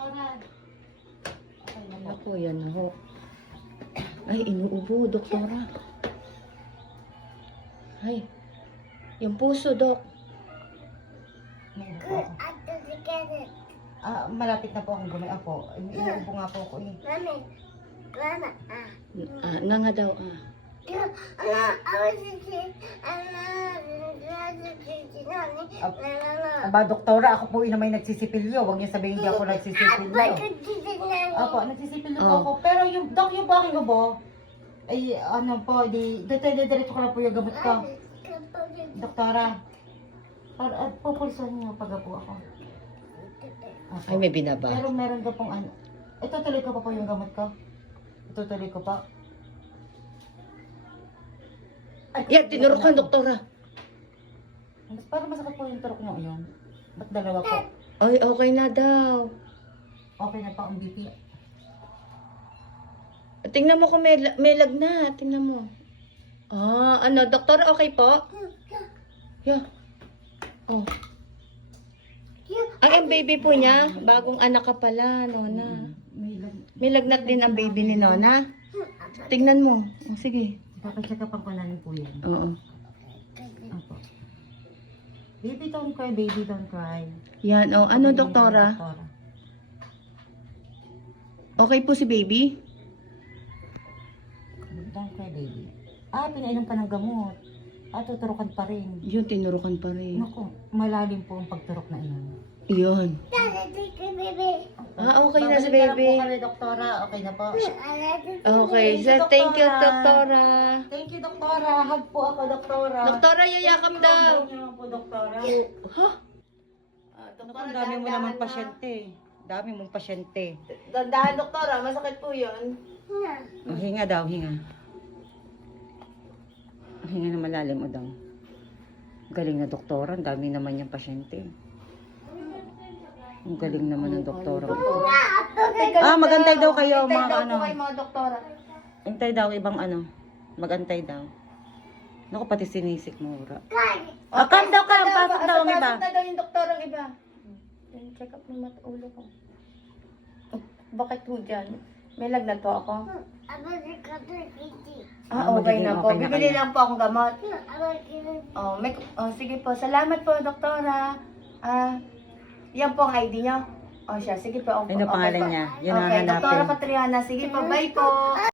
doktora. Okay na po. Ako, yan ho. Ay, inuubo, doktora. Ay, yung puso, dok. Meron po ako. Malapit na po akong gumaya po. Inuubo nga po ako eh. Na nga daw, Aba, doktora, ako po na may nagsisipilyo. Huwag niyo sabihin hindi ako nagsisipilyo. Opo, nagsisipilyo po ako. Pero yung, dok, yung bakit ko po, ay, ano po, diretso ko na po yung gamot ko. Doktora, pupulsahan niyo pag po ako. Opo. Ay, may binaba. Pero meron ka pong ano. Itutuloy ko pa po yung gamot ko. Itutuloy ko pa. Ay, Yan, tinurukan, doktora. Para masakit po yung turok niyo yun. Ba't dalawa po? Ay, okay na daw. Okay na pa ang BP. Tingnan mo kung may lagnat. Tingnan mo. Ano, doktor, okay po? Yeah. Oh. Ang baby po niya, bagong anak ka pala, Nona. May lagnat din ang baby ni Nona. Tingnan mo. Sige. Kakacheck upan ko na rin po yan. Oo. Opo. Baby don't cry, baby don't cry. Yan, oh. Ano, doktora? Okay po si baby? Don't cry, baby. Pinainom pa ng gamot. Tuturukan pa rin. Yun, tinurukan pa rin. Naku, malalim po ang pagturok na iyon. Yun. Okay na si baby. Po kami, doktora. Okay na po. Okay. So, thank you, doktora. Thank you, doktora. Hug po ako, doktora. Doktora, yayakap daw. Hug naman po, doktora. Ha? Ang dami mo naman pasyente. Dami mong pasyente. Dandahan, doktora. Masakit po yun. Hinga daw, hinga. Hinga na malalim o daw. Galing na doktora. Ang dami naman yung pasyente. Ang galing naman ng doktora. Magantay daw kayo, mga ano. Mga doktora. Antay daw, ibang ano. Magantay daw. Naku, pati sinisik mo, Ura. Kam daw, kam. Pasok daw ang iba. Pasok na daw yung doktorang iba. Check up ng ulo ko. Bakit po dyan? May lagnat po ako? Okay na po. Okay na Bibili kayo. lang po akong gamot. Sige po. Salamat po, doktora. Yan po ang ID niyo. Siya. Sige po. Ano pangalan niya? Yun ang Okay, hanapin. Doktora Patriana. Sige po. Bye po.